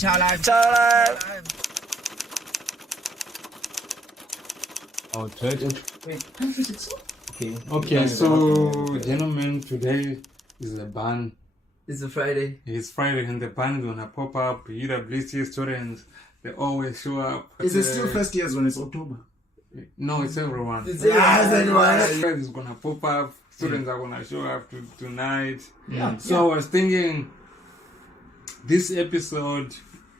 Chow live. Oh, church. Wait. Okay, so gentlemen, today is a ban. It's a Friday. It's Friday and the ban is gonna pop up. UWC students, they always show up. Is it still first years when it's October? No, it's everyone. It's everyone. It's gonna pop up. Students are gonna show up tonight. Yeah. So I was thinking this episode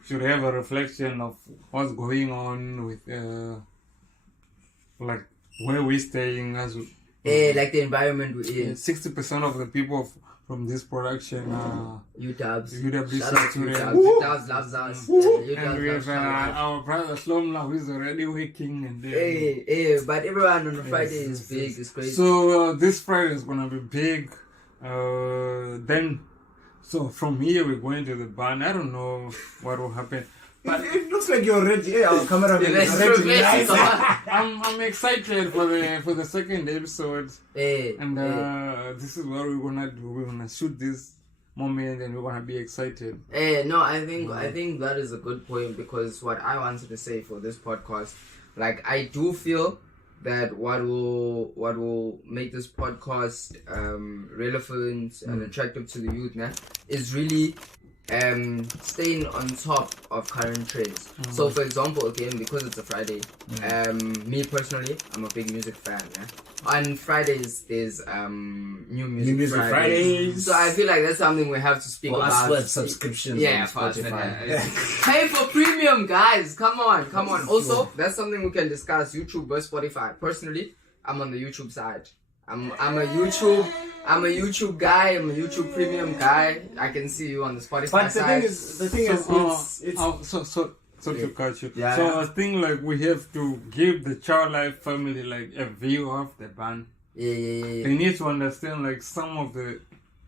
should have a reflection of what's going on with like where we're staying as like the environment we're in. 60% of the people from this production are UWC Shout out to students. them. UWs loves us. and we have our brother Slomla who is already working and But everyone on the Friday is big. It's crazy. so this Friday is gonna be big. Then so from here we're going to the barn. I don't know what will happen. But It looks like you're ready. Hey, our cameraman is ready. Nice. I'm excited for the second episode. And this is what we're gonna do. We're gonna shoot this moment and we're gonna be excited. No, I think that is a good point, because what I wanted to say for this podcast, like, I do feel that what will make this podcast relevant and attractive to the youth now is really staying on top of current trends. So for example, again, because it's a Friday, me personally, I'm a big music fan. On Fridays there's new music Fridays. So I feel like that's something we have to speak about. Password subscriptions. Yeah, on Spotify. Pay for premium, guys. Come on. Also, that's something we can discuss. YouTube versus Spotify. Personally, I'm on the YouTube side. I'm a YouTube guy. I'm a YouTube premium guy. I can see you on the Spotify But side. the thing is, it's So to cut you. Yeah. So I think like we have to give the Chow Life family like a view of the band. Yeah. They need to understand like some of the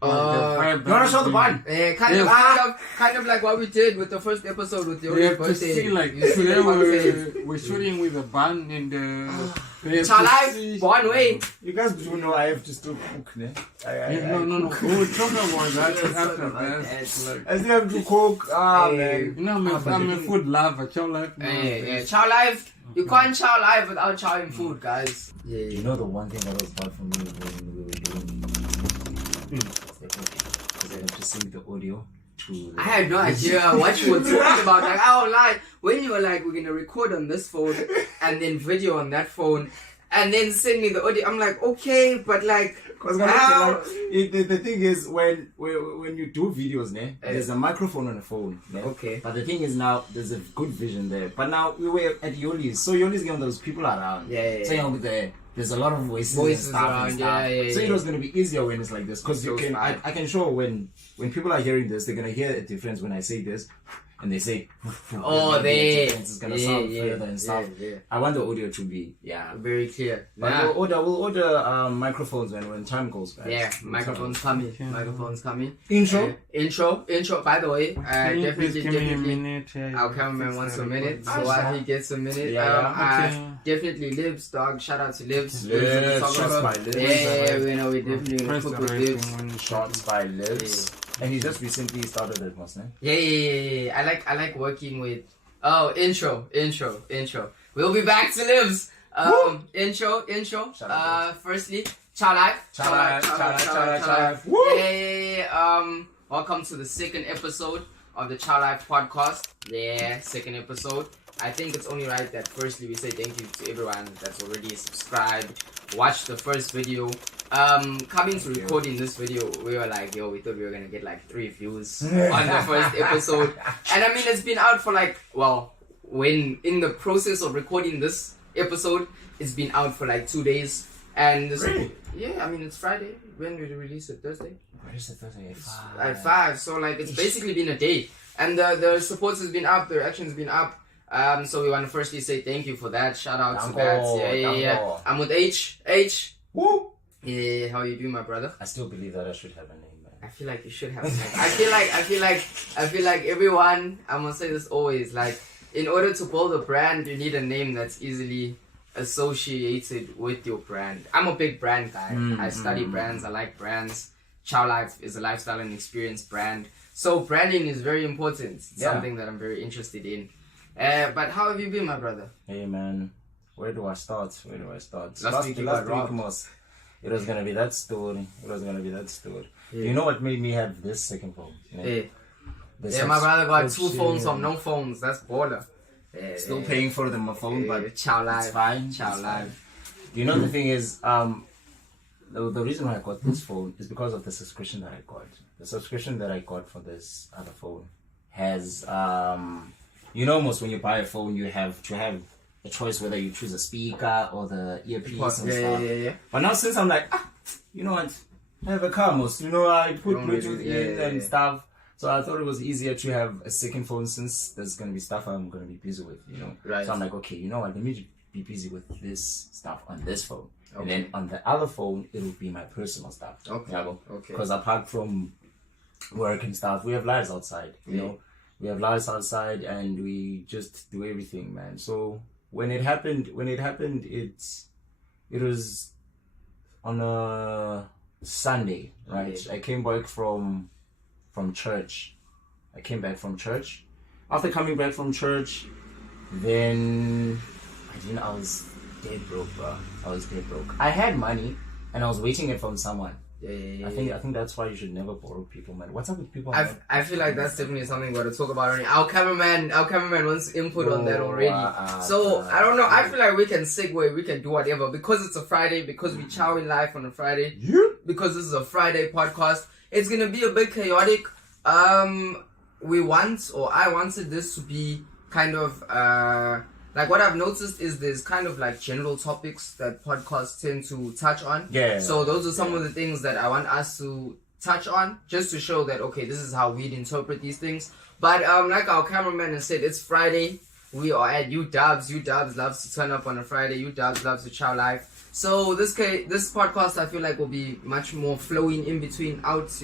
you wanna show the band? Kind of like what we did with the first episode with your They have to birthday. see like You see today the birthday. we're shooting with a band in the Chow Life, born way. You guys do know I have to still cook, ne? No. We'll talk about that after that. Like, I still have to cook. Man. you know, I'm a food lover. Chow Life. Chow Life. You can't chow life without chowing food, guys. You know the one thing that was hard for me when we were doing because I have to sync the audio to I had no idea what you were talking about. Like, I won't lie. When you were like, we're gonna record on this phone and then video on that phone and then send me the audio, I'm like, okay, but like, Because the thing is, when you do videos, ne, there's a microphone on the phone. Ne? Okay. But the thing is now, there's a good vision there. But now we were at Yoli's, so Yoli's getting those people around. Yeah. So you know, there's a lot of voices and stuff around, and stuff. yeah. So it was gonna be easier when it's like this, because you can. I can show when people are hearing this, they're gonna hear a difference when I say this, and they say, it's gonna sound further and stuff. Yeah. I want the audio to be Very clear. But we'll order microphones when time goes by. Yeah, microphones coming. Microphones coming. Intro. Intro. By the way, definitely. Our cameraman wants a minute, so while he gets a minute, definitely Libs, dog. Shout out to Libs. Shots by Libs. Yeah, we know we definitely gonna cook with Libs. Shots by Libs. And he just recently started it, wasn't it? Yeah. I like working with. Oh, intro. We'll be back to Libs. Intro. Firstly, Chow Life. Yeah. Welcome to the second episode of the Chow Life podcast. Yeah, second episode. I think it's only right that firstly we say thank you to everyone that's already subscribed, watched the first video. Coming to recording this video, we were like, we thought we were gonna get like 3 views on the first episode. And I mean, it's been out for like, when in the process of recording this episode, it's been out for like 2 days. And really? Yeah, I mean, it's Friday. When did we release it? Thursday? Where is it Thursday? At 5. So like, it's basically been a day. And the support has been up, the reaction has been up. So we want to firstly say thank you for that. Shout out to that. Yeah. I'm with H. Woo! Yeah, how you doing, my brother? I still believe that I should have a name, man. I feel like you should have a name. I feel like everyone, I'm gonna say this always, like, in order to build a brand, you need a name that's easily associated with your brand. I'm a big brand guy. I study brands. I like brands. Chow Life is a lifestyle and experience brand. So branding is very important. It's something that I'm very interested in. But how have you been, my brother? Hey man, where do I start? Last week it was gonna be that story. Yeah. You know what made me have this second phone? Yeah, my brother got 2 phones from no phones. That's baller. Still paying for them phone, but Chow live. It's fine. Chow live. You know the thing is, the reason why I got this phone is because of the subscription that I got. The subscription that I got for this other phone has, most when you buy a phone, you have to have a choice whether you choose a speaker or the earpiece and stuff. Yeah. But now since I'm like, you know what, I have a car most, I put Bluetooth in and stuff. So I thought it was easier to have a second phone since there's going to be stuff I'm going to be busy with, Right. So I'm like, okay, you know what, let me be busy with this stuff on this phone. Okay. And then on the other phone, it will be my personal stuff. Okay. Because apart from work and stuff, we have lives outside, you know. We have lives outside and we just do everything, man. So when it happened, it was on a Sunday, right? I came back from church. After coming back from church, then I was dead broke, bro. I had money and I was waiting it from someone. I think that's why you should never borrow people, man. What's up with people? I feel like that's definitely something we're to talk about already. Our cameraman wants input on that already. So I don't know. I feel like we can segue. We can do whatever because it's a Friday. Because we chow in live on a Friday. Because this is a Friday podcast. It's gonna be a bit chaotic. I wanted this to be kind of like what I've noticed is there's kind of like general topics that podcasts tend to touch on. Yeah. So those are some of the things that I want us to touch on, just to show that okay, this is how we'd interpret these things. But like our cameraman has said, it's Friday. We are at UW. UW loves to turn up on a Friday. UW loves to chow live. So this podcast I feel like will be much more flowing in between outs,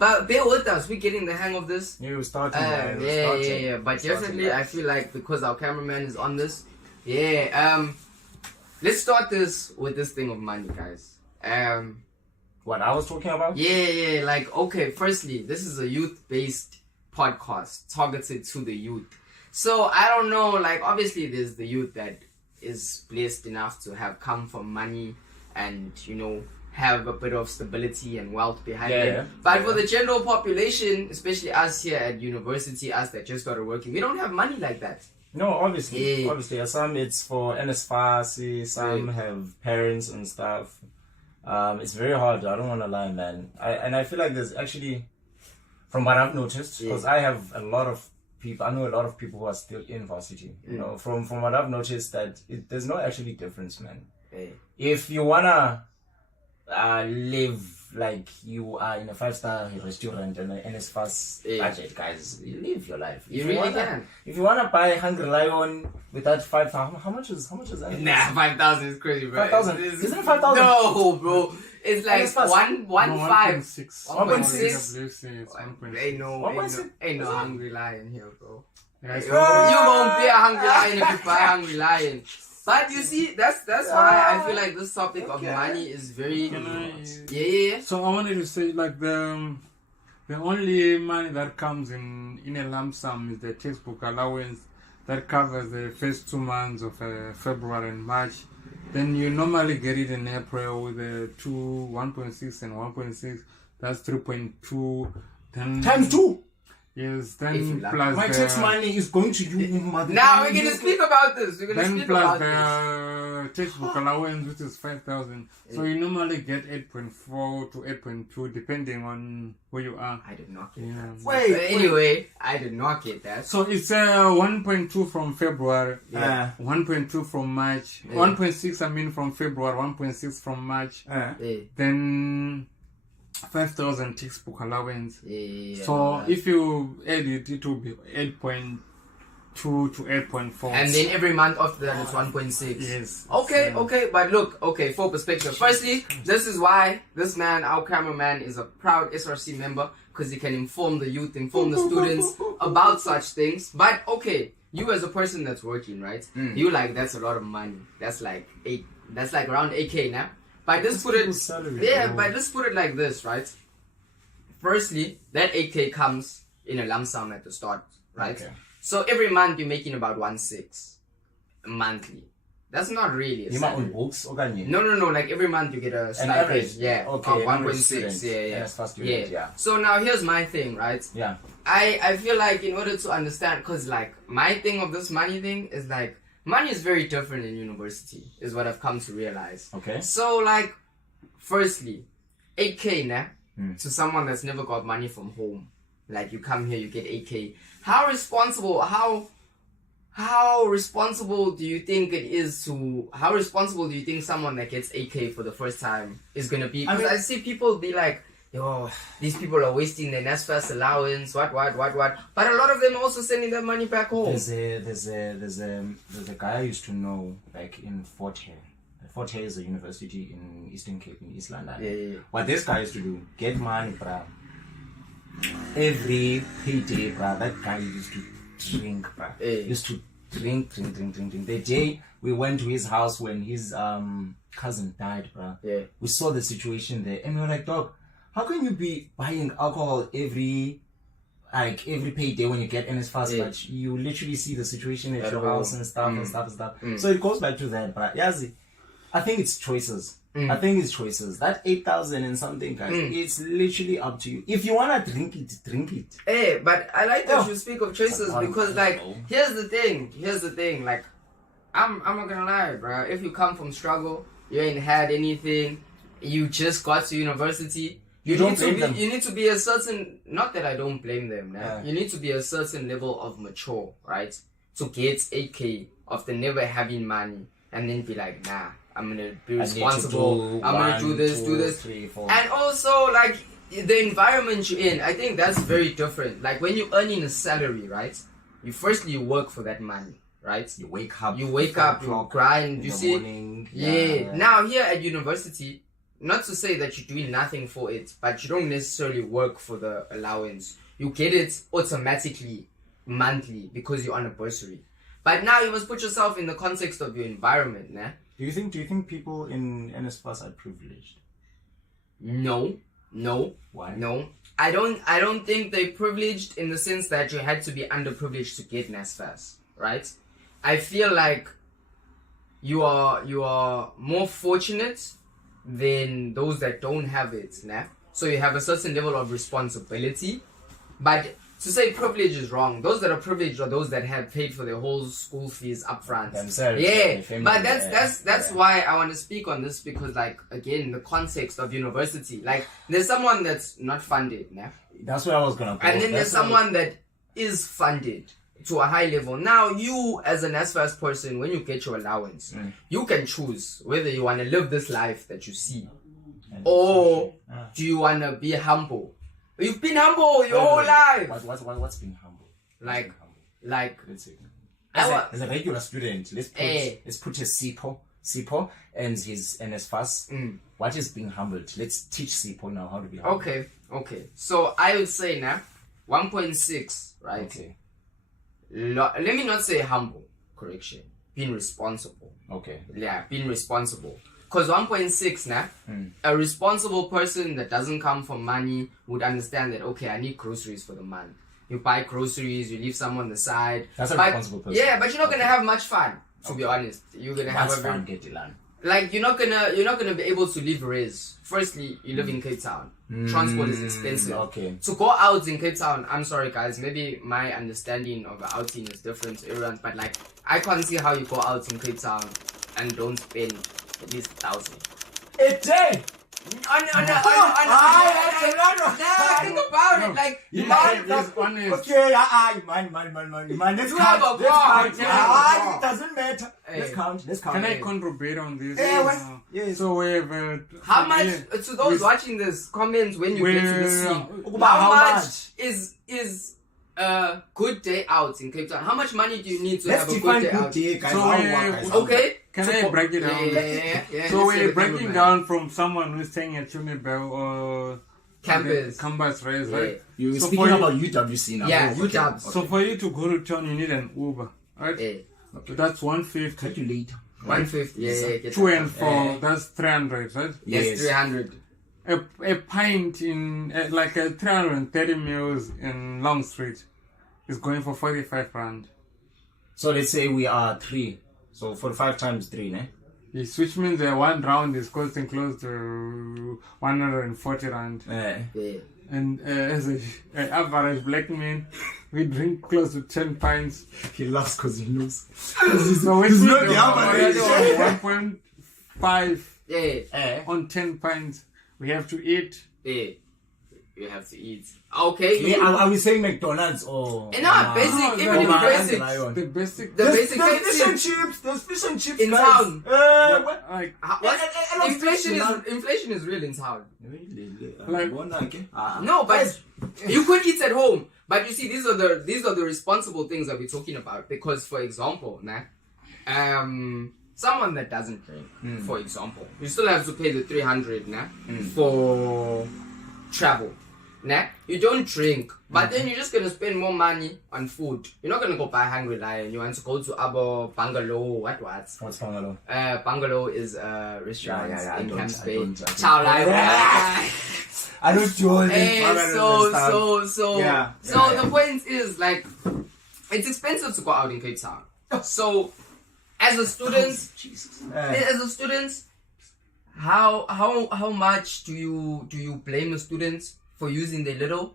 But bear with us, we're getting the hang of this. We're starting. Yeah. But definitely, I feel like because our cameraman is on this, let's start this with this thing of money, guys. What I was talking about? Yeah. Like, okay, firstly, this is a youth-based podcast targeted to the youth. So I don't know, like, obviously, there's the youth that is blessed enough to have come from money and have a bit of stability and wealth behind it. But for the general population, especially us here at university, us that just started working, we don't have money like that. No, obviously. Some it's for NSFAS, some have parents and stuff. It's very hard. I don't want to lie, man. I feel like there's actually, from what I've noticed, because I have a lot of people, I know a lot of people who are still in varsity. From what I've noticed, that there's no actually difference, man. If you wanna live like you are in a 5-star restaurant and an NSFAS budget, guys, live your life. You really can. If you wanna buy Hungry Lion with that 5,000, how much is that? Nah, 5,000 is crazy, bro. 5,000? Isn't it 5,000? No, bro. It's like 1.5. 1.6. Ain't no Hungry Lion here, bro. You gonna be a Hungry Lion if you buy Hungry Lion. But you see, that's why I feel like this topic of money is very So I wanted to say, like, the only money that comes in a lump sum is the textbook allowance that covers the first 2 months of February and March. Then you normally get it in April with 1.6 and 1.6. That's 3.2. Then times 2. Yes, then plus my tax money is going to you, mother. Now we're gonna speak about this. Then plus the textbook allowance, which is 5,000. So you normally get 8.4 to 8.2, depending on where you are. I did not get that. Wait. Anyway, I did not get that. So it's 1.2 from February, 1.2 from March, 1.6 I mean from February, 1.6 from March. Then 5,000 textbook allowance. So if you add it, it will be 8.2 to 8.4. And then every month after that it's 1.6. Yes. Okay, but look, for perspective. Firstly, this is why this man, our cameraman, is a proud SRC member, because he can inform the youth, inform the students about such things. But okay, you as a person that's working, right? You like, that's a lot of money. That's like around 8K now. But let's put it, but let's put it like this, right? firstly, that 8K comes in a lump sum at the start, right? Okay. So every month you're making about 1.6 monthly. That's not really a You might own salary. books, okay? No, like every month you get a stipend. average? Yeah. Okay, Of an average 1.6. student. Yeah. Yes, first student, yeah. So now here's my thing, right? Yeah. I feel like in order to understand, because like my thing of this money thing is like money is very different in university, is what I've come to realize. Okay. So like, firstly, 8K to someone that's never got money from home. Like you come here, you get 8K. How responsible do you think it is to? How responsible do you think someone that gets 8K for the first time is gonna be? Because I see people be like, yo, these people are wasting their NSFAS allowance, what. But a lot of them also sending their money back home. There's a guy I used to know, like in Fort Hare. Fort Hare is a university in Eastern Cape, in East London. Yeah. What this guy used to do, get money, bruh. Every payday, bruh, that guy used to drink, bruh. Yeah. Used to drink. The day we went to his house when his cousin died, bruh. Yeah. We saw the situation there, and we were like, dog, how can you be buying alcohol every payday when you get NSFAS, but you literally see the situation at your house and stuff and stuff. So it goes back to that, but Yazi, I think it's choices. That 8,000 and something, guys, it's literally up to you. If you wanna drink it, drink it. Hey, but I like that you speak of choices because, like, here's the thing. Like, I'm not gonna lie, bro. If you come from struggle, you ain't had anything, you just got to university. You need to be a certain. Not that I don't blame them. Nah. You need to be a certain level of mature, right, to get 8K after never having money, and then be like, nah. I'm gonna be responsible. I'm gonna do this. 3, 4. And also, like, the environment you're in, I think that's very different. Like, when you're earning a salary, right? You work for that money, right? You wake up, you grind, you see? Morning. Yeah. Now, here at university, not to say that you're doing nothing for it, but you don't necessarily work for the allowance. You get it automatically, monthly, because you're on a bursary. But now you must put yourself in the context of your environment, nah? Do you think people in NSFAS are privileged? No. Why? No. I don't think they're privileged in the sense that you had to be underprivileged to get NSFAS, right? I feel like you are more fortunate than those that don't have it, nah? So you have a certain level of responsibility, but to say privilege is wrong. Those that are privileged are those that have paid for their whole school fees upfront. Themselves. Yeah, but that's why I want to speak on this, because, like, again, the context of university. Like, there's someone that's not funded, yeah? That's where I was gonna go. And then there's someone that is funded to a high level. Now, you as an NSFAS person, when you get your allowance, you can choose whether you want to live this life that you see, or do you want to be humble. You've been humble your whole life. What's being humble? Like, let's see. As a regular student, let's put a Sipo and his NSFAS. What is being humbled? Let's teach Sipo now how to be humble. Okay. So I would say now, 1.6, right? Okay. Let me not say humble. Correction. Being responsible. Okay. Yeah, being responsible. Because 1.6 now, a responsible person that doesn't come from money would understand that, okay, I need groceries for the month. You buy groceries, you leave some on the side. That's a responsible person. Yeah, but you're not gonna have much fun, to be honest. You're gonna have fun, get it on. Like, you're not gonna be able to live res. Firstly, you live in Cape Town. Transport is expensive. Okay. To go out in Cape Town, I'm sorry guys, maybe my understanding of the outing is different to everyone, but like, I can't see how you go out in Cape Town and don't spend at least 1,000 a day. Think about it. Like, You mind? Okay, you mind. Let's count. It doesn't matter. Let's count. Can I contribute on this? Yes. So we have. How much to those watching this? Comments when you get to the scene. How much is a good day out in Cape Town? How much money do you need to have a good day out? Guys. Okay. Can I break it down? Yeah. So we're breaking down from someone who's staying at Unibel or campus, right? Yeah. You're speaking about UWC now. Yeah, UW. Okay. So for you to go to town, you need an Uber, right? Yeah. Okay. That's 150. Calculate. 150. Yeah. To and fro. That's 300, right? Yes, 300. a pint in like a 330 mils in Long Street is going for 45 rand. So let's say we are 3. So 45 times 3, ne? Yes, which means one round is costing close to 140 rand. Yeah. And as an average black man, we drink close to 10 pints. He laughs because he knows. So which It's means not the average. 1.5 Yeah. on 10 pints. We have to eat. Yeah. You have to eat. Okay. Yeah, are we saying McDonald's or... No, basic, No, even no, if no, basic. The basic. The There's basic fish and KFC. chips. There's fish and chips In guys. town. What? Like, What? Inflation fish is inflation is real in town. Like- No, but you could eat at home. But you see, these are the responsible things that we're talking about. Because, for example, someone that doesn't drink, for example, you still have to pay the 300 for travel. You don't drink, but then you're just gonna spend more money on food. You're not gonna go buy Hungry Lion. You want to go to Abo Bungalow. What's Bungalow? Bungalow is a restaurant in Camps Bay. don't. Chow. I don't do all this. So the point is, like, it's expensive to go out in Cape Town. So as a student, how much do you blame a student for using the little?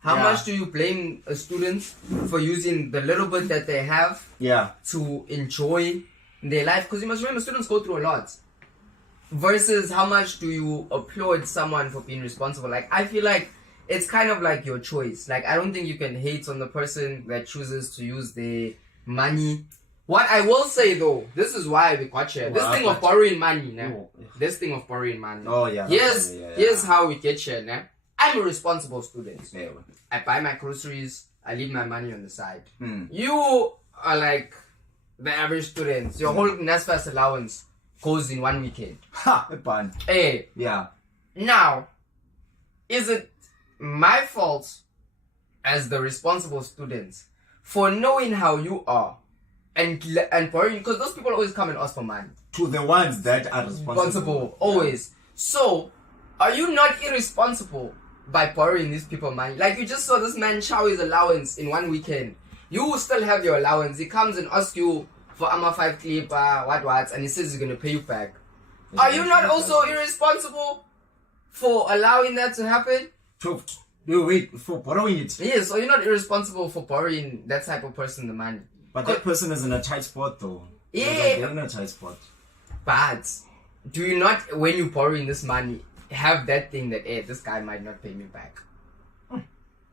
How much do you blame a student for using the little bit that they have to enjoy their life? Because you must remember, students go through a lot. Versus how much do you applaud someone for being responsible? Like, I feel like it's kind of like your choice. Like, I don't think you can hate on the person that chooses to use their money. What I will say though, this is why we got here. This thing of borrowing money, This thing of borrowing money. Oh yeah. Here's how we get here, I'm a responsible student. I buy my groceries. I leave my money on the side. You are like the average student. Your whole NSFAS allowance goes in one weekend. Hey. Yeah. Now, is it my fault as the responsible student for knowing how you are and borrowing? Because those people always come and ask for money. To the ones that are responsible. Always. So, are you not irresponsible by borrowing these people money? Like, you just saw this man Chow his allowance in one weekend. You will still have your allowance. He comes and asks you for AMA 5 clip, what, and he says he's going to pay you back. Are you not also irresponsible for allowing that to happen? Wait, for borrowing it? Yes, so you're not irresponsible for borrowing that type of person the money. But that person is in a tight spot though. Yeah. They're in a tight spot. But do you not, when you're borrowing this money, have that thing that, hey, this guy might not pay me back?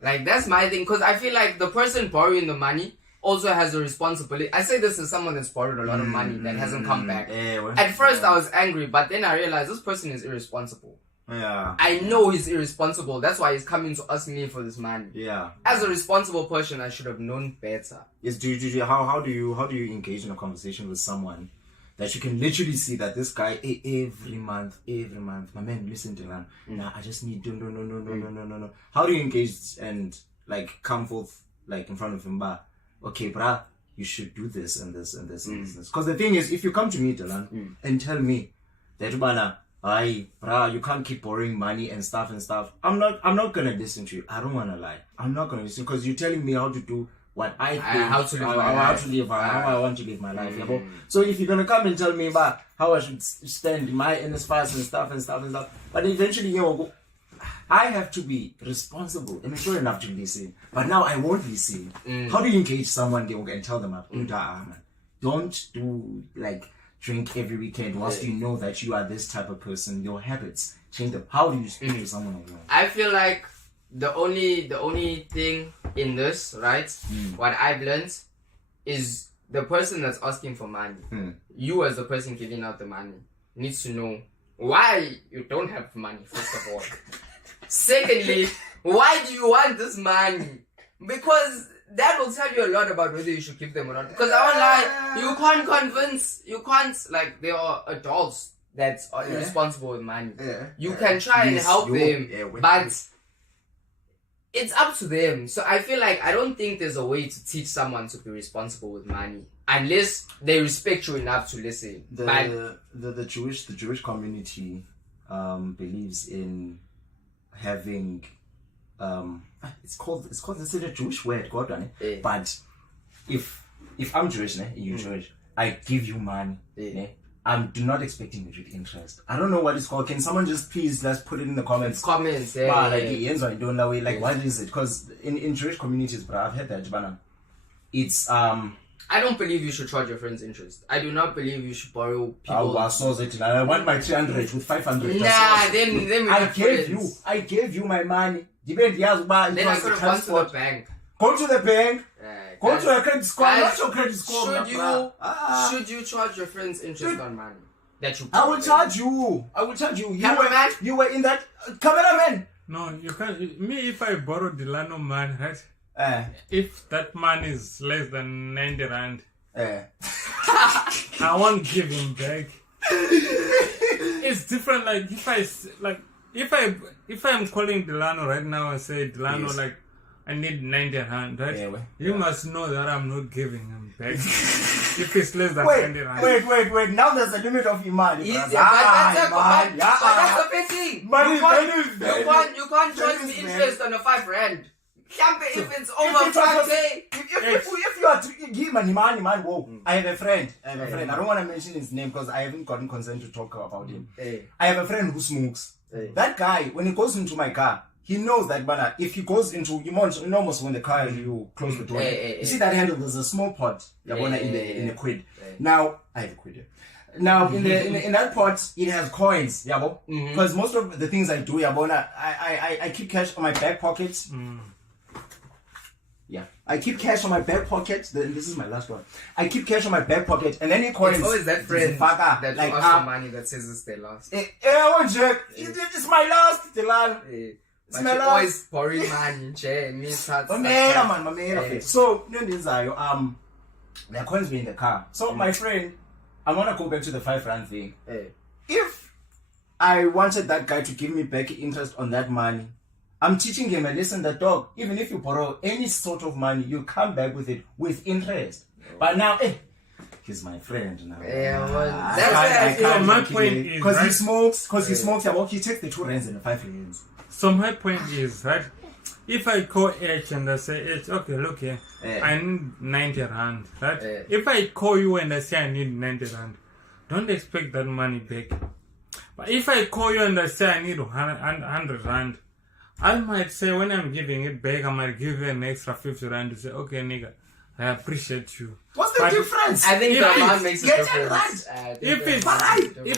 Like, that's my thing. Because I feel like the person borrowing the money also has a responsibility. I say this as someone that's borrowed a lot of money that hasn't come back. At first I was angry, but then I realized this person is irresponsible. Yeah. I know he's irresponsible. That's why he's coming to ask me for this money. Yeah. As a responsible person, I should have known better. Yes. How do you engage in a conversation with someone that you can literally see that this guy every month, my man, listen to him. Nah, I just need no. How do you engage and like come forth like in front of him? But okay, bruh, you should do this and this and this and this. Because the thing is, if you come to me, Dylan, and tell me that, bruh, you can't keep borrowing money and stuff, I'm not gonna listen to you. I don't wanna lie. I'm not gonna listen because you're telling me how to do what I think, how I want to live my life. So if you're gonna come and tell me about how I should spend my NSFAS and stuff, but eventually I have to be responsible and mature enough to listen. But now I won't listen. How do you engage someone and tell them, don't do like drink every weekend whilst you know that you are this type of person, your habits change them. How do you speak to someone like that? I feel like the only thing in this, right, what I've learned is the person that's asking for money, you as the person giving out the money, needs to know why you don't have money, first of all. Secondly, why do you want this money? Because that will tell you a lot about whether you should give them or not. Because I won't lie, you can't, like, there are adults that are irresponsible with money. You can try and help them, but it's up to them. So I feel like I don't think there's a way to teach someone to be responsible with money unless they respect you enough to listen. The Jewish community, believes in having it's called it's a Jewish word, God, but if I'm Jewish, you Jewish, I give you money. Do not expecting it with interest. I don't know what it's called. Can someone just please let's put it in the comments? What is it? Because in Jewish communities, bro, I've heard that, it's I don't believe you should charge your friends interest. I do not believe you should borrow people. I want my 300 with 500. Nah, then I gave you my money. Then I could have gone to the bank. Go to the bank. Go to a credit score. Guys, not your credit score. Should you charge your friends interest on money that you? I will charge you. Cameraman? You were in that cameraman. No, you can't. Me, if I borrow Delano money, right? If that money is less than 90 rand, I won't give him back. It's different. Like if I'm calling Delano right now and say Delano, yes, like I need 90 rand, right? You must know that I'm not giving him back. If it's less than 90 rand. Wait. Now there's a limit of Imani. But that's the big thing. You can't charge me interest on a 5 rand. If it's over 5K. If you are to give money, whoa. I have a friend. I don't want to mention his name because I haven't gotten consent to talk about him. I have a friend who smokes. That guy, when he goes into my car, he knows that if he goes into, you almost when the car, you close the door. You see that handle? There's a small pot in the quid. Now I have a quid. Now in that pot it has coins, because most of the things I do, I keep cash on my back pocket. I keep cash on my back pocket. This is my last one. I keep cash on my back pocket, and any coins. It's always that friend that like asks for money that says it's their last. It's my last, Dylan. But you always borrowing money, So there are coins in the car. So my friend, I want to go back to the 5 rand thing. If I wanted that guy to give me back interest on that money, I'm teaching him a lesson that, dog, even if you borrow any sort of money, you come back with it with interest. But now, he's my friend now. That's why I feel my point is, because he smokes, he takes the 2 rands and the 5 rands. So my point is, right, if I call H and I say, H, okay, look here, I need 90 rand, right? If I call you and I say I need 90 rand, don't expect that money back. But if I call you and I say I need 100 rand, I might say when I'm giving it back, I might give you an extra 50 rand to say, okay, nigga, I appreciate you. What's the difference? I think the amount makes a difference. If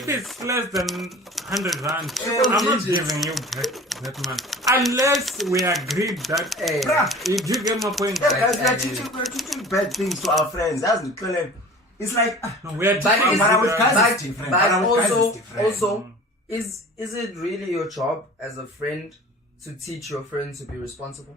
it's less than 100 rand, I'm not giving you back that money. Unless we agreed that, did you get my point? We're teaching bad things to our friends. That's clear. It's like, no, we are different. But also, is it really your job as a friend to teach your friends to be responsible?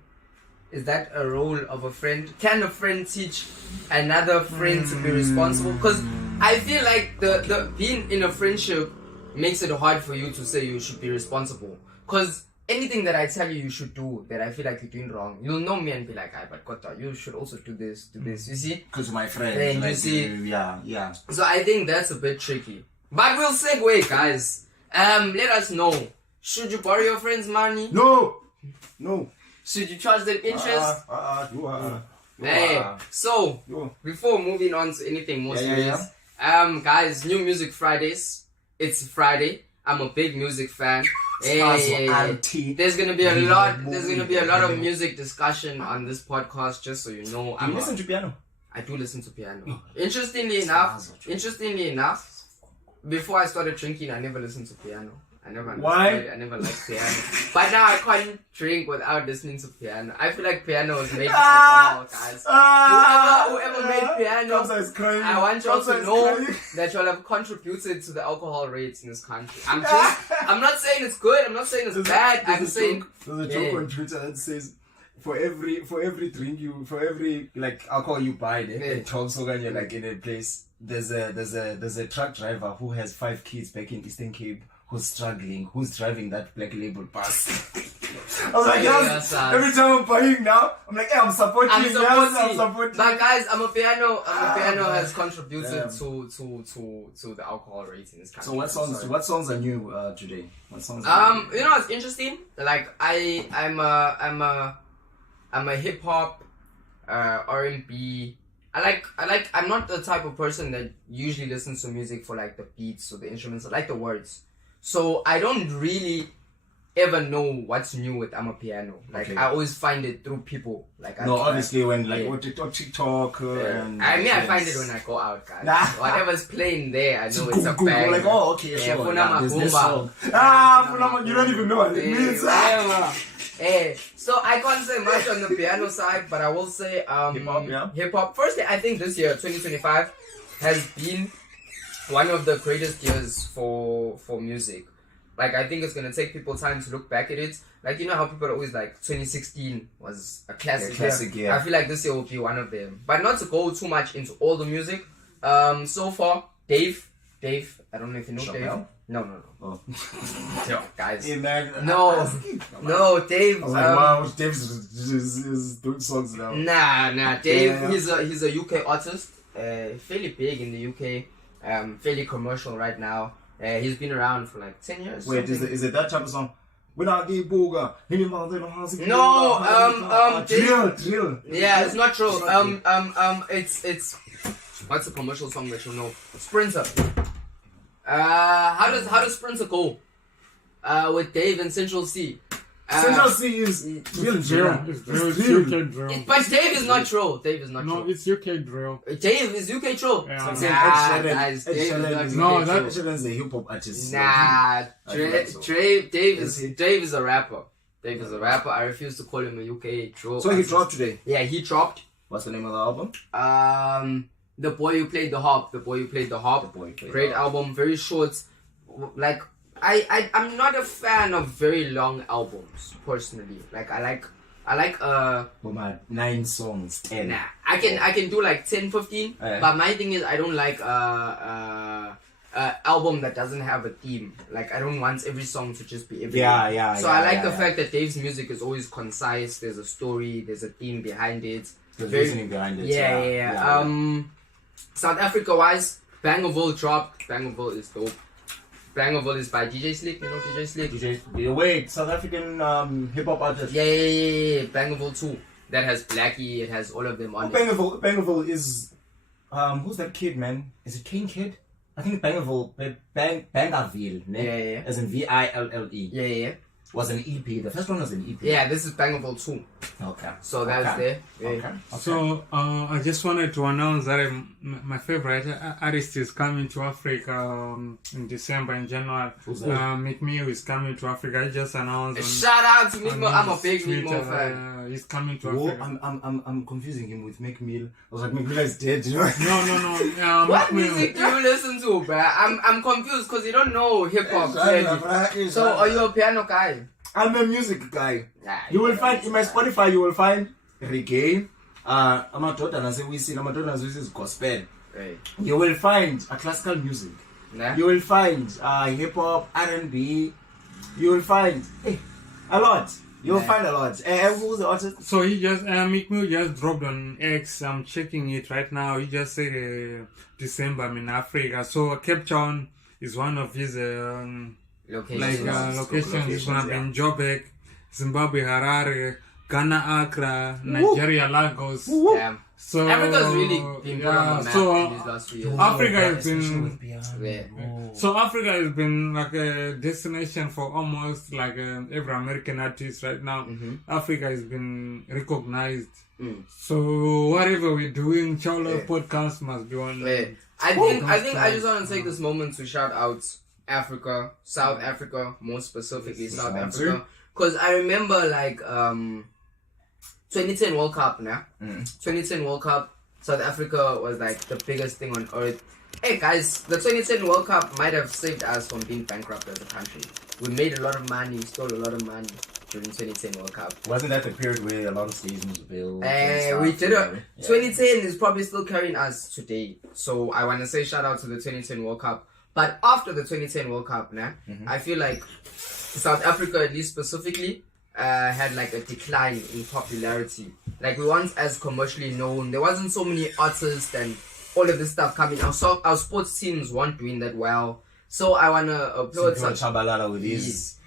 Is that a role of a friend? Can a friend teach another friend to be responsible? Because I feel like the being in a friendship makes it hard for you to say you should be responsible. Because anything that I tell you should do that I feel like you're doing wrong, you'll know me and be like, but Kota, you should also do this. You see? Because my friend. You see? Yeah. So I think that's a bit tricky. But we'll segue, guys. Let us know. Should you borrow your friends' money? No. Should you charge them interest? So before moving on to anything more serious, guys, new music Fridays. It's Friday. I'm a big music fan. There's gonna be a lot. There's gonna be a lot of music discussion on this podcast. Just so you know, Do you listen to piano? I do listen to piano. Interestingly enough, before I started drinking, I never listened to piano. I never liked piano. But now I can't drink without listening to piano. I feel like piano was made for alcohol, guys. Whoever made piano, I want y'all to know that y'all have contributed to the alcohol rates in this country. I'm not saying it's good. I'm not saying it's bad. I'm saying there's a joke on Twitter that says for every drink for every like alcohol you buy, when you're like in a place, there's a truck driver who has 5 kids back in Eastern Cape who's struggling, who's driving that black label bus. I was like, yes. Every time I'm buying now, I'm like, hey, I'm supporting. I'm supporting. But guys, Amapiano has contributed to the alcohol rates in this country. So what songs are new today? What songs? You know what's interesting? Like I'm a hip hop, R&B. I'm not the type of person that usually listens to music for like the beats or the instruments. I like the words. So I don't really ever know what's new with Amapiano. Like I always find it through people. Like obviously when like TikTok and I find it when I go out, guys. Whatever's playing there, I know it's a bang. Like okay, sure. There's this song. You don't even know what it means. So I can't say much on the piano side, but I will say hip hop. Firstly, I think this year 2025 has been one of the greatest years for music. Like I think it's gonna take people time to look back at it. Like you know how people are always like 2016 was a classic. Yeah. I feel like this year will be one of them. But not to go too much into all the music. So far, Dave. I don't know if you know Chow? Dave. No. Oh. No, guys. Hey, man, No, Dave. I was like, wow, Dave is doing songs now. Nah. Dave, he's a UK artist. Fairly big in the UK. Fairly commercial right now. He's been around for like 10 years. Wait, is it that type of song? Without the booga. No, drill. Yeah, it's not true. It's what's the commercial song that you know? Sprinter. How does Sprinter go? With Dave and Central C. Central C is real drill. It's UK drill. But Dave is not true. Dave is not true. No, it's UK drill. Dave is UK true. Yeah. Guys, Dave is not Ed UK true. Sheeran's a hip hop artist. Nah, Dave is a rapper. Dave is a rapper. I refuse to call him a UK true. So he dropped today. Yeah, he dropped. What's the name of the album? The Boy Who Played the Harp. Great album, very short. Like I'm not a fan of very long albums personally. Like I like For my 9 songs. 10. Nah, I can do like 10, 15. But my thing is I don't like album that doesn't have a theme. Like I don't want every song to just be everything. So I like the fact that Dave's music is always concise. There's a story. There's a theme behind it. There's reasoning behind it. Yeah. South Africa wise, Bangaville dropped. Bangaville is dope. Bangaville is by DJ Slick. You know DJ Slick? Wait, South African hip hop artist. Yeah. Bangaville 2. That has Blackie. It has all of them on it. Bangaville is who's that kid, man? Is it King Kid? I think Bangaville, Bangaville, yeah. As in VILLE. Yeah. Was an EP. The first one was an EP. Yeah, this is Bangaville 2. Okay. So that's there. Yeah. Okay. So I just wanted to announce that my favorite artist is coming to Africa in December and January. Who's that? Meek Mill is coming to Africa. I just announced. Shout out to Meek Mill. I'm a big Meek Mill fan. He's coming to Whoa, Africa. I'm confusing him with Meek Mill. I was like, Meek Mill is dead. You know? No. What music do you listen to, bruh? I'm confused because you don't know hip hop. So are you a piano guy? I'm a music guy. You will find in my Spotify. You will find reggae. Amadoda is gospel. Right. You will find a classical music. Nah. You will find hip hop, R&B. You will find a lot. You will find a lot. Who's the artist? So he just Meek Mill just dropped on X. I'm checking it right now. He just said December I'm in Africa. So Cape Town is one of his locations. Is gonna be in Joburg, Zimbabwe, Harare, Ghana, Accra, Nigeria, Lagos. Yeah. So Africa's really been put on the map in these last few years. Africa has been. Yeah. So Africa has been like a destination for almost like every American artist right now. Mm-hmm. Africa has been recognized. So whatever we're doing, Chow podcast must be on. I think I just want to take this moment to shout out Africa, South Africa, more specifically South Africa, because I remember like 2010 World Cup. 2010 World Cup, South Africa was like the biggest thing on earth. Hey guys, the 2010 World Cup might have saved us from being bankrupt as a country. We made a lot of money, stole a lot of money during 2010 World Cup. Wasn't that the period where a lot of stadiums were built? We did it. 2010 is probably still carrying us today. So I want to say shout out to the 2010 World Cup. But after the 2010 World Cup, I feel like South Africa, at least specifically, had like a decline in popularity. Like we weren't as commercially known. There wasn't so many artists and all of this stuff coming. Our sports teams weren't doing that well. So I wanna applaud Chabalala with this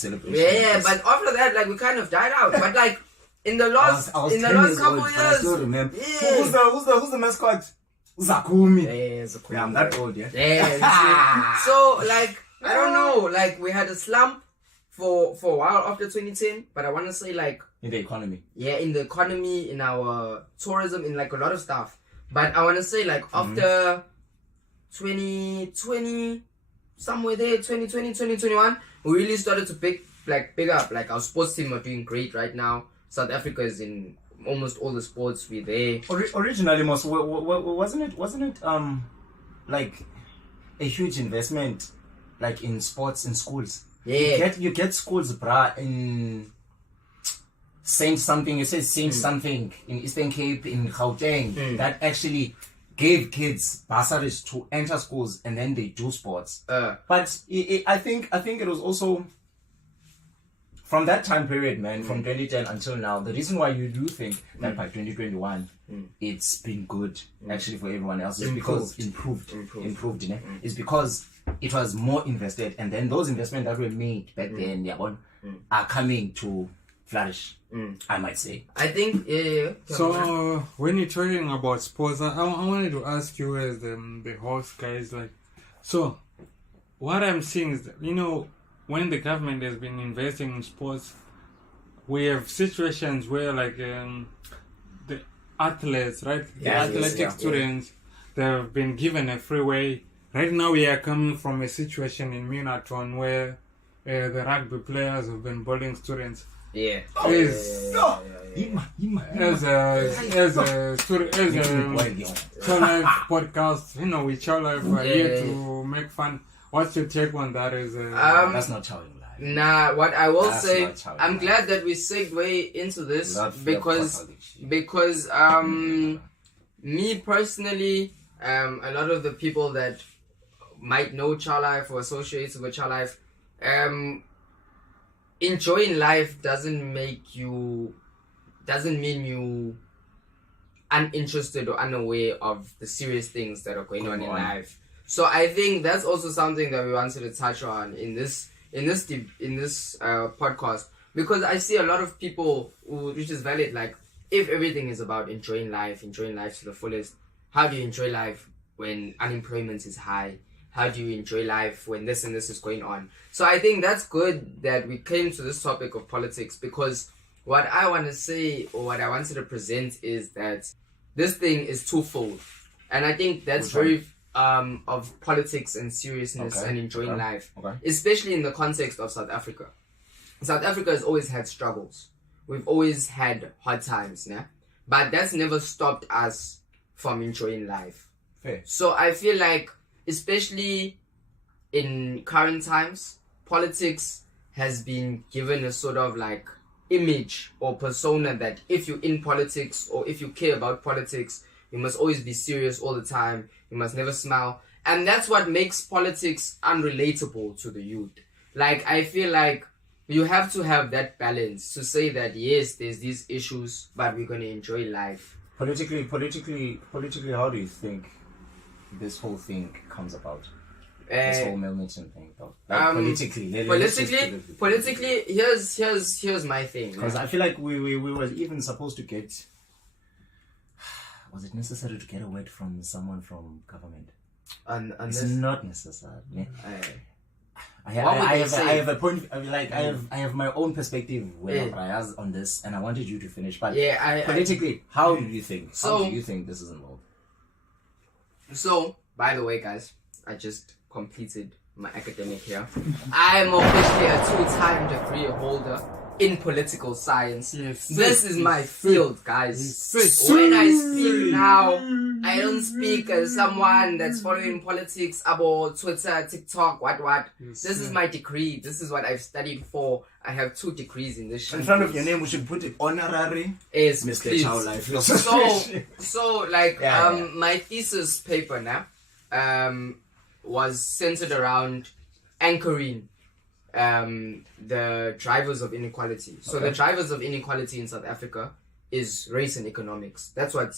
celebration. Yeah, but after that, like we kind of died out. But like in the last couple years, I still remember. Yeah. Who's the mascot? Zakumi. Yeah, Zakumi. Yeah, I'm that old, yeah. Yeah. So like I don't know, like we had a slump for a while after 2010, but I want to say like in the economy. Yeah, in the economy, in our tourism, in like a lot of stuff. But I want to say like after 2020, somewhere there, 2020, 2021, we really started to pick up. Like our sports team are doing great right now. South Africa is in almost all the sports. We're there. Originally, wasn't it like a huge investment, like in sports in schools? Yeah, you get schools, brah, in Saint something. It says Saint something in Eastern Cape, in Gauteng, that actually gave kids bursaries to enter schools, and then they do sports. But I think it was also from that time period, man, from 2010 until now. The reason why you do think that by 2021 it's been good actually for everyone else is because improved, you know? It's because it was more invested, and then those investments that were made back then, are coming to flourish. I might say. I think So when you're talking about sports, I wanted to ask you as the host guys, like, so what I'm seeing is that, you know, when the government has been investing in sports, we have situations where like the athletes, right? The athletic students, they have been given a freeway. Right now we are coming from a situation in Minaton where the rugby players have been bullying students. Yeah. As a Chow Life podcast, you know, we Chow Life are here to make fun. What's your take on that? That's not Chow Life. Nah, what I will say, I'm glad that we segue into this because me personally, a lot of the people that might know Chow Life or associated with Chow Life, enjoying life doesn't mean you uninterested or unaware of the serious things that are going on in life. So I think that's also something that we wanted to touch on in this podcast, because I see a lot of people which is valid. Like, if everything is about enjoying life to the fullest, how do you enjoy life when unemployment is high? How do you enjoy life when this and this is going on? So I think that's good that we came to this topic of politics, because what I want to say, or what I wanted to present, is that this thing is twofold. And I think that's very of politics and seriousness and enjoying life, especially in the context of South Africa. South Africa has always had struggles. We've always had hard times, yeah? But that's never stopped us from enjoying life. Fair. So I feel like, especially in current times, politics has been given a sort of like image or persona that if you're in politics or if you care about politics, you must always be serious all the time. You must never smile. And that's what makes politics unrelatable to the youth. Like, I feel like you have to have that balance to say that, yes, there's these issues, but we're going to enjoy life. Politically, how do you think this whole thing comes about? This whole Milton thing, though. Like politically, here's my thing. Because I feel like we were even supposed to get. Was it necessary to get a word from someone from government? It's not necessary. Yeah? I have a point. I have my own perspective on this, and I wanted you to finish. But politically, how do you think? How do you think this is involved? So, by the way, guys, I just completed my academic year. I am officially a 2-time degree holder in political science. This is my field, guys. When I speak now, I don't speak as someone that's following politics about Twitter, TikTok, what. This is my degree. This is what I've studied for. I have 2 degrees in this shit. In front of your name, we should put it honorary. Is Mr. Chow Life. So my thesis paper now was centered around anchoring the drivers of inequality. So the drivers of inequality in South Africa is race and economics. That's what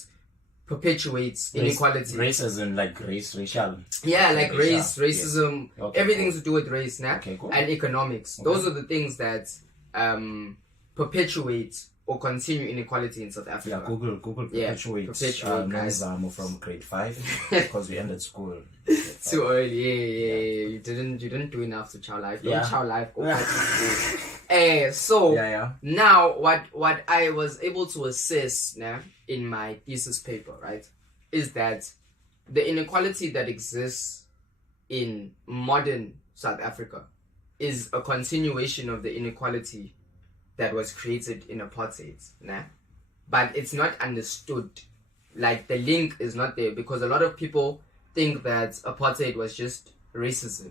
perpetuates inequality. Race as in like racial. Yeah, like racial. racism, Yes. Okay, everything cool. to do with race, nah? Okay, cool. And economics. Okay. Those are the things that perpetuate or continue inequality in South Africa. Yeah, Google Yeah, perpetuates perpetuate, guys. Mzansi from grade 5 because we ended school. Too early, yeah. You didn't do enough to Chow life. Don't Yeah. Chow life. Go back to school. So Yeah. now what I was able to assess now in my thesis paper, right, is that the inequality that exists in modern South Africa is a continuation of the inequality that was created in apartheid, nah? But it's not understood. Like the link is not there because a lot of people think that apartheid was just racism,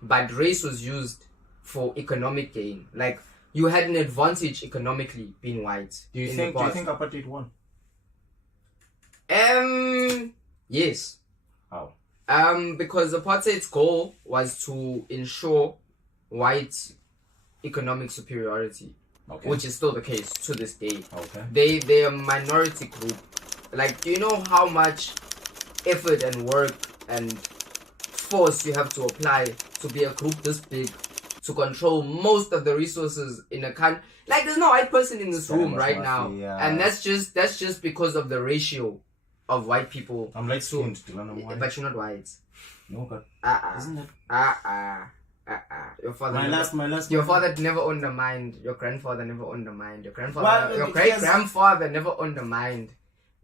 but race was used for economic gain. Like you had an advantage economically being white. Do you in think the past. apartheid won? Yes. How? Because apartheid's goal was to ensure white economic superiority, Okay. which is still the case to this day. Okay. They're a minority group. Like, do you know how much effort and work and force you have to apply to be a group this big to control most of the resources in a country? Like, there's no white person in this Very room much right roughly, now, yeah. and that's just because of the ratio of white people. I'm like skinned. Do you know why? But you're not white. No, but Isn't it? Your father. My never, last. Your father never owned a mind. Your grandfather never owned a mind. Your grandfather, Well, your because- great grandfather never owned a mind.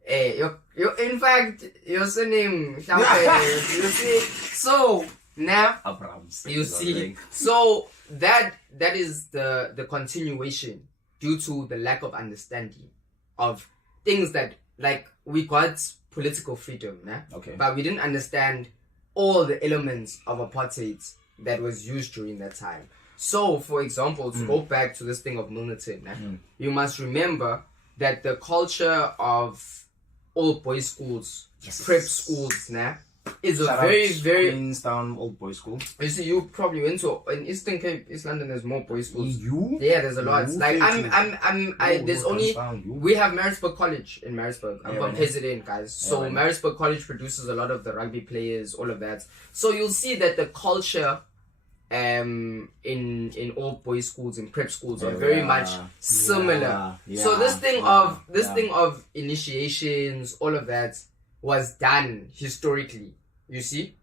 In fact, your surname. You see, so now Abrams. you see, so that is the continuation due to the lack of understanding of things that, like, we got political freedom, nah? Okay. But we didn't understand all the elements of apartheid that was used during that time. So, for example, to go back to this thing of militant, nah, you must remember that the culture of all boys schools, prep schools, nah, is a very Queenstown Old Boys School. You see, you probably went to in Eastern Cape, East London. There's more boys schools. You? Yeah, there's a lot. You Like think there's only we have Maritzburg College in Maritzburg. I'm from KZN, guys. So Maritzburg College produces a lot of the rugby players, all of that. So you'll see that the culture, in all boys schools and prep schools are very much similar. So this thing of initiations, all of that was done historically. You see,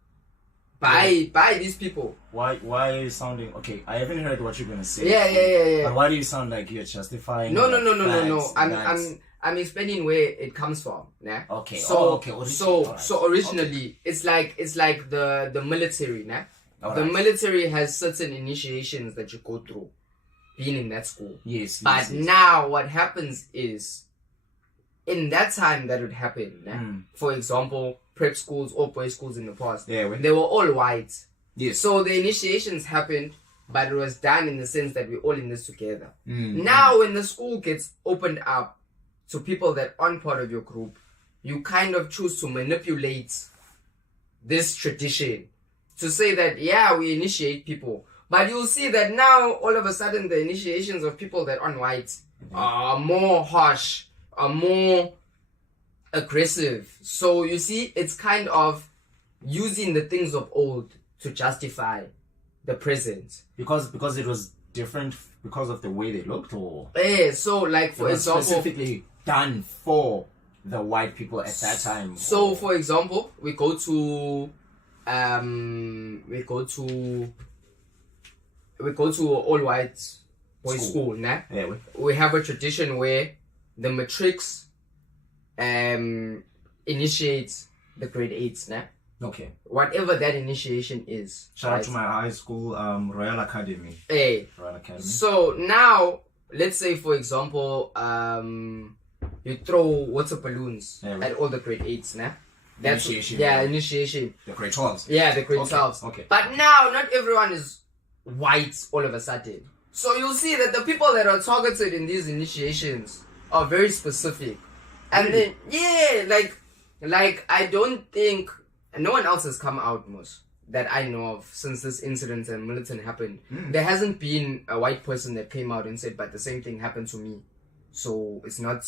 by these people. Why are you sounding okay? I haven't heard what you're gonna say. Yeah. But why do you sound like you're justifying? No. facts I'm explaining where it comes from. Nah? Okay. So Alright. so originally it's like the military, nah? Alright. The military has certain initiations that you go through being in that school. Yes. But now what happens is, in that time that would happen, nah? For example, prep schools or boys schools in the past, they were all white. Yes. So the initiations happened, but it was done in the sense that we're all in this together. Now when the school gets opened up to people that aren't part of your group, you kind of choose to manipulate this tradition to say that, yeah, we initiate people. But you'll see that now, all of a sudden, the initiations of people that aren't white are more harsh, are more aggressive. So you see, it's kind of using the things of old to justify the present. Because it was different because of the way they looked, or So like, for it was example, specifically done for the white people at that time. So for example, we go to all white boys school, nah? Yeah, We have a tradition where the matrics initiates the grade 8s, nah? okay. Whatever that initiation is. Shout out to my high school, Royal Academy. Royal Academy. So now, let's say for example, you throw water balloons at all the grade 8s, nah? That's Initiation. Yeah, initiation. The grade 12s. Yeah, the grade 12s. Okay. But now, not everyone is white all of a sudden. So you'll see that the people that are targeted in these initiations are very specific. And then, yeah, like I don't think, no one else has come out most. that I know of since this incident in Milton happened, there hasn't been a white person that came out and said, but the same thing happened to me. So it's not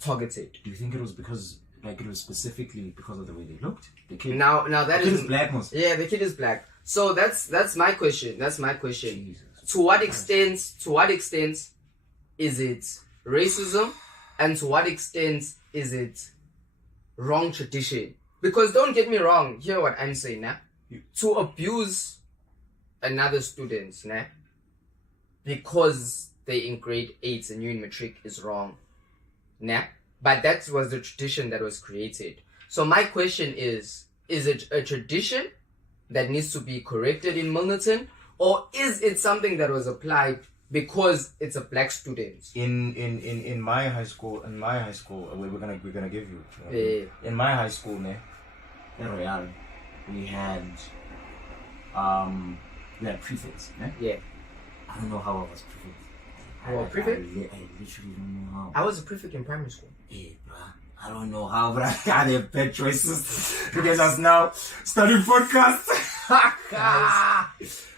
targeted. Do you think it was because, like, it was specifically because of the way they looked? The kid. Now that the kid is black, most. Yeah, the kid is black. So that's my question. That's my question. Jesus. To what extent is it racism, and to what extent is it wrong tradition? Because don't get me wrong, hear what I'm saying now. To abuse another student, nah, because they in grade 8 and you in matric is wrong, nah. But that was the tradition that was created. So my question is it a tradition that needs to be corrected in Milnerton, or is it something that was applied because it's a black student? In my high school, we're gonna give you. In my high school, ne, In Royal, we had prefects, ne? Yeah. I don't know how I was prefect. Prefect? I literally don't know how. I was a prefect in primary school. Yeah, bruh. I don't know how, but I had a bad choices because I was now starting podcast.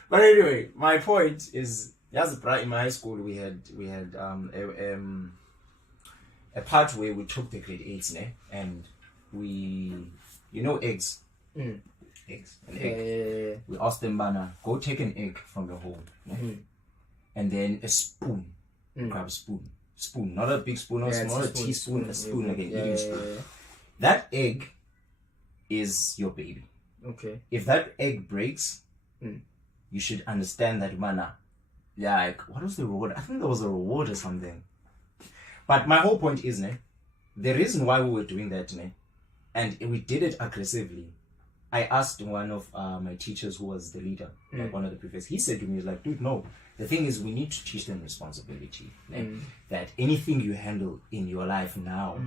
But anyway, my point is, yes, bruh, in my high school we had a part where we took the grade 8s, ne? And we, eggs. Eggs. An egg. We asked them, Bana, go take an egg from the hole. Ne? And then a spoon. Grab a spoon. Spoon, not a big spoon, not a teaspoon, a spoon, like an eating spoon. That egg is your baby. Okay. If that egg breaks, you should understand that, mana. Like, what was the reward? I think there was a reward or something. But my whole point is, ne, the reason why we were doing that, ne, and we did it aggressively. I asked one of my teachers who was the leader, like one of the prefects. He said to me, he was like, dude, no. The thing is, we need to teach them responsibility. Like, that anything you handle in your life now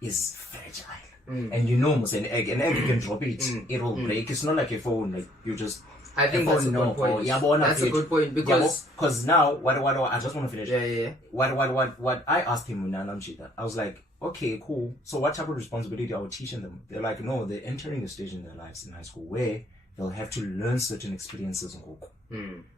is fragile. And must an egg you can drop it, it will break. It's not like a phone, like you just. I think that's a good point. That's a good point because now what I just want to finish. Yeah. What I asked him I was like, okay, cool. So what type of responsibility are we teaching them? They're like, no, they're entering a stage in their lives in high school where they'll have to learn certain experiences.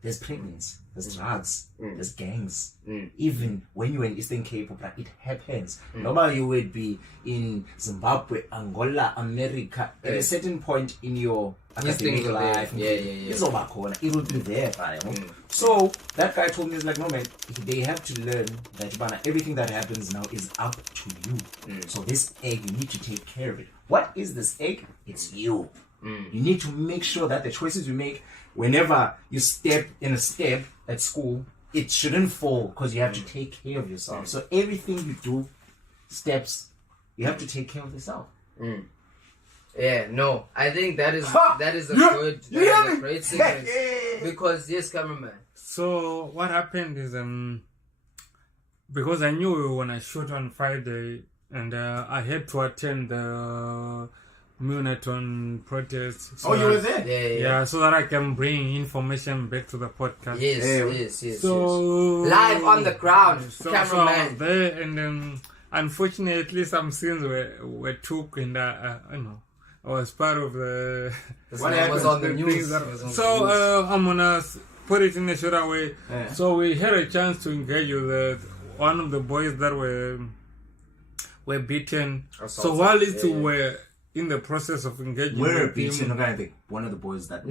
There's pregnancy, there's drugs, there's gangs. Even when you're in Eastern Cape, it happens. Normally you would be in Zimbabwe, Angola, America. At a certain point in your academic life, it will be there. So that guy told me, he's like, no man, they have to learn that everything that happens now is up to you. So this egg, you need to take care of it. What is this egg? It's you. You need to make sure that the choices you make, whenever you step in a step at school, it shouldn't fall because you have to take care of yourself. So everything you do, steps, you have to take care of yourself. Yeah, no, I think that is a great segment. Because yes, cameraman. So what happened is because I knew we were gonna shoot on Friday, and I had to attend the Milnerton protest. So you were there? Yeah, so that I can bring information back to the podcast. Yes. So live on the ground, cameraman. So I was there, and unfortunately, some scenes were took, and I was part of the. What was on the news? So I'm gonna put it in a shorter way. Yeah. So we had a chance to engage with one of the boys that were beaten. So while it were in the process of engaging with him, one of the boys that the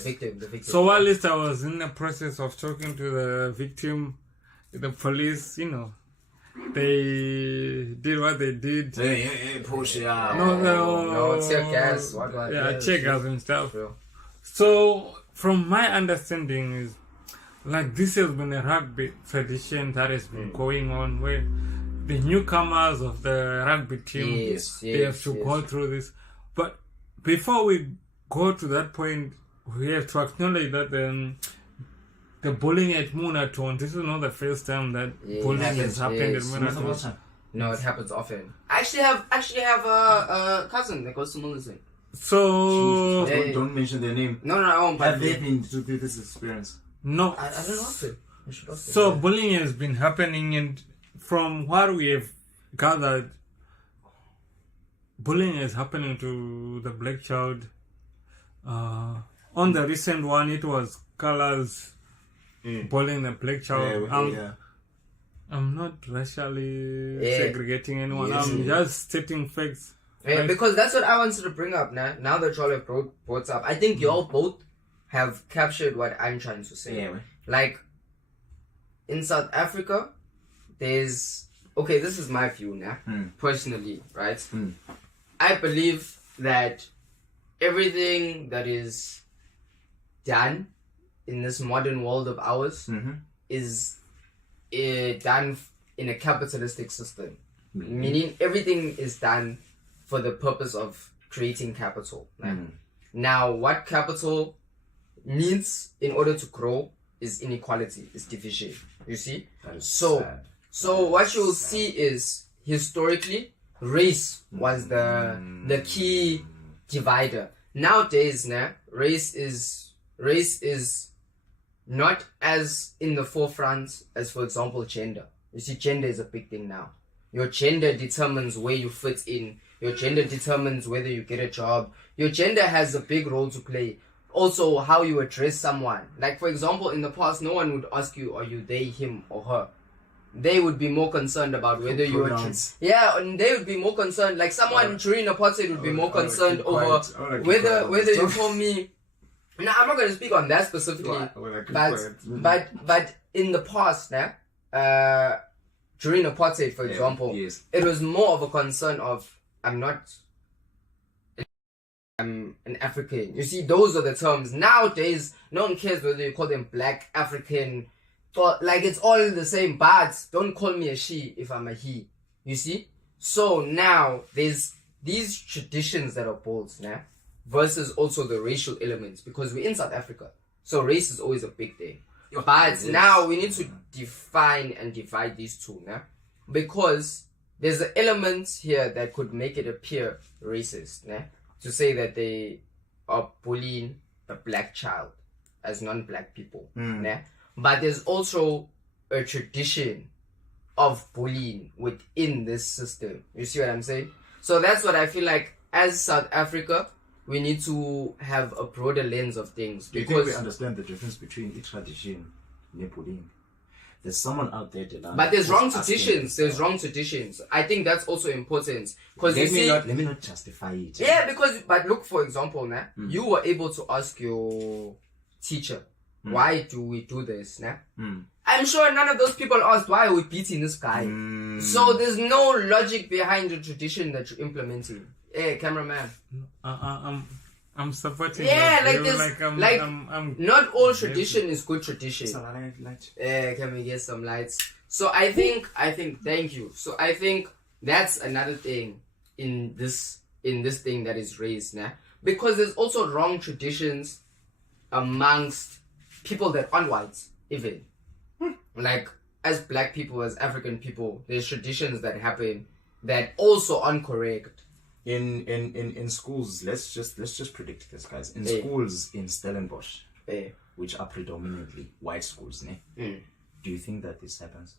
victim. The victim. So while I was in the process of talking to the victim, the police, they did what they did. Push it out. No, tear gas. Tear gas and stuff. So from my understanding is, like, this has been a rugby tradition that has been going on where the newcomers of the rugby team, they have to go through this. But before we go to that point, we have to acknowledge that the bullying at Milnerton, this is not the first time that bullying has happened at Milnerton. No, it happens often. I actually have a cousin that goes to Milnerton. So don't mention their name. No, I won't. Have they been through this experience? No. I don't know if it. So bullying has been happening, and from what we have gathered, bullying is happening to the black child. On the recent one, it was colors bullying the black child. I'm not racially segregating anyone. Yes. I'm just stating facts. Yeah, because that's what I wanted to bring up now. Now that y'all have brought up, I think y'all both have captured what I'm trying to say. Yeah. Like, in South Africa, there's... Okay, this is my view now, personally, right? I believe that everything that is done in this modern world of ours is done in a capitalistic system. Meaning everything is done for the purpose of creating capital. Now, what capital needs in order to grow is inequality, is division. You see? So what you'll see is, historically, race was the key divider. Nowadays, race is not as in the forefront as, for example, gender. You see, gender is a big thing now. Your gender determines where you fit in. Your gender determines whether you get a job. Your gender has a big role to play. Also, how you address someone. Like, for example, in the past, no one would ask you, are you they, him, or her? They would be more concerned about whether you are... Yeah, and they would be more concerned. Like, someone during apartheid would be more concerned over whether you call me... No, I'm not going to speak on that specifically. But in the past, during apartheid, for example, it was more of a concern of, I'm an African. You see, those are the terms. Nowadays, no one cares whether you call them black, African, or like it's all the same. But don't call me a she if I'm a he. You see? So now there's these traditions that are built versus also the racial elements, because we're in South Africa. So race is always a big thing. But now we need to define and divide these two because there's an element here that could make it appear racist to say that they are bullying a black child as non-black people. But there's also a tradition of bullying within this system. You see what I'm saying? So that's what I feel like as South Africa, we need to have a broader lens of things. Do you think we understand the difference between each tradition and bullying? There's someone out there that... But there's wrong traditions. There's wrong traditions. I think that's also important. Because let me not justify it. Yeah, but look, for example, you were able to ask your teacher, why do we do this? I'm sure none of those people asked, why are we beating this guy? So there's no logic behind the tradition that you're implementing. Hey, cameraman. I'm supporting. Yeah, like I'm not all tradition is good tradition. Can we get some lights? So I think thank you. So I think that's another thing in this thing that is raised because there's also wrong traditions amongst people that aren't white even. Like as black people, as African people, there's traditions that happen that also aren't correct. In schools, let's just predict this, guys. In schools in Stellenbosch, which are predominantly white schools, do you think that this happens?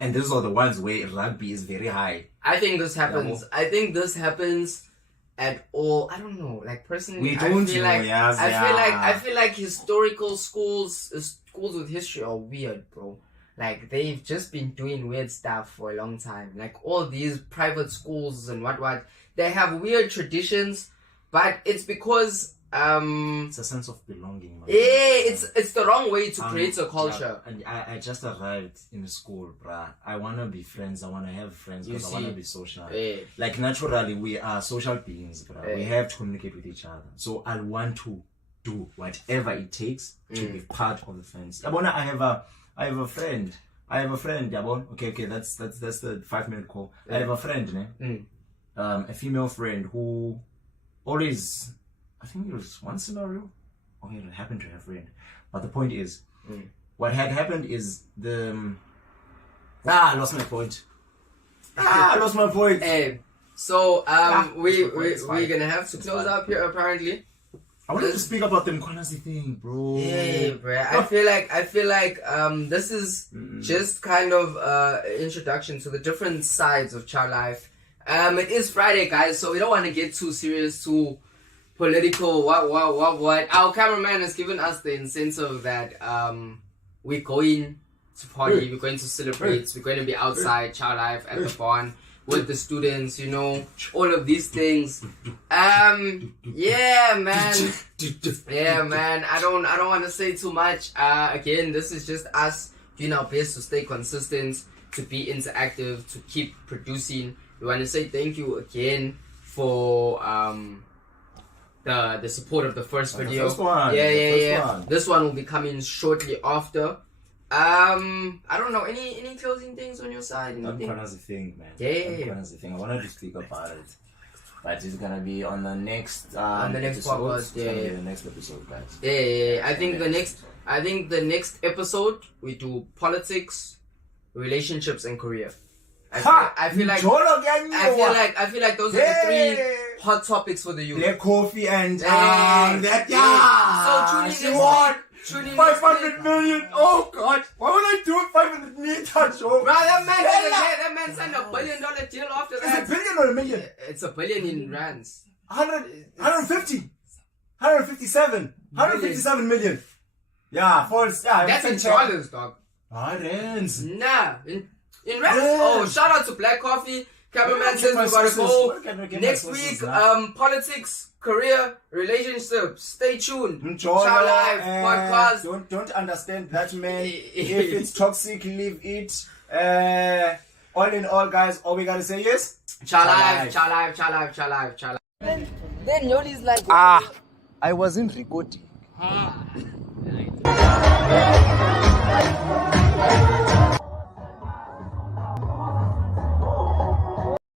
And these are the ones where rugby is very high. I think this happens. I think this happens at all. I don't know. Like personally, I feel like historical schools with history are weird, bro. Like, they've just been doing weird stuff for a long time. Like, all these private schools and what, they have weird traditions, but it's because... it's a sense of belonging, man. Yeah, it's the wrong way to create a culture. Yeah, and I just arrived in school, bruh. I want to be friends. I want to have friends because I want to be social. Yeah. Like, naturally, we are social beings, bruh. Yeah. We have to communicate with each other. So, I want to do whatever it takes to be part of the friends. I have a friend, Yabon. Okay, that's the 5-minute call. I have a friend, a female friend who always, I think it was one scenario, it happened to her friend. But the point is, what had happened is I lost my point. So we're gonna have to close up here apparently. I wanted to speak about the Mkwanasi thing, bro. Yeah, bro. I feel like this is just kind of introduction to the different sides of Chow life. It is Friday, guys, so we don't want to get too serious, too political. What? Our cameraman has given us the incentive that we're going to party, we're going to celebrate, we're going to be outside, Chow Life at the barn with the students, you know, all of these things. Yeah, man. I don't want to say too much. Again, this is just us doing our best to stay consistent, to be interactive, to keep producing. We want to say thank you again for the support of the first video. The first one. Yeah. This one will be coming shortly after. I don't know, any closing things on your side? That's the thing, man. Yeah. That's the thing. I wanted to speak about it, but it's gonna be on the next podcast. The next episode, guys. Yeah. I think the next episode we do politics, relationships, and career. I feel like those are the three hot topics for the youth. Black coffee and So tune in 500 million. Oh God, why would I do it 500 million times? Bro, that man signed $1 billion deal after that. Is it billion or a million? It's $1 billion in rands. 157 million. Yeah, that's in dollars, dog. Rands. Nah, in rands. Oh, shout out to Black Coffee. Cameraman says we gotta go next week. Politics, career, relationships. Stay tuned. Chow Live podcast. Don't understand that, man. If it's toxic, leave it. All in all, guys, all we gotta say is Chow Live. Then Yoli's like, I wasn't recording.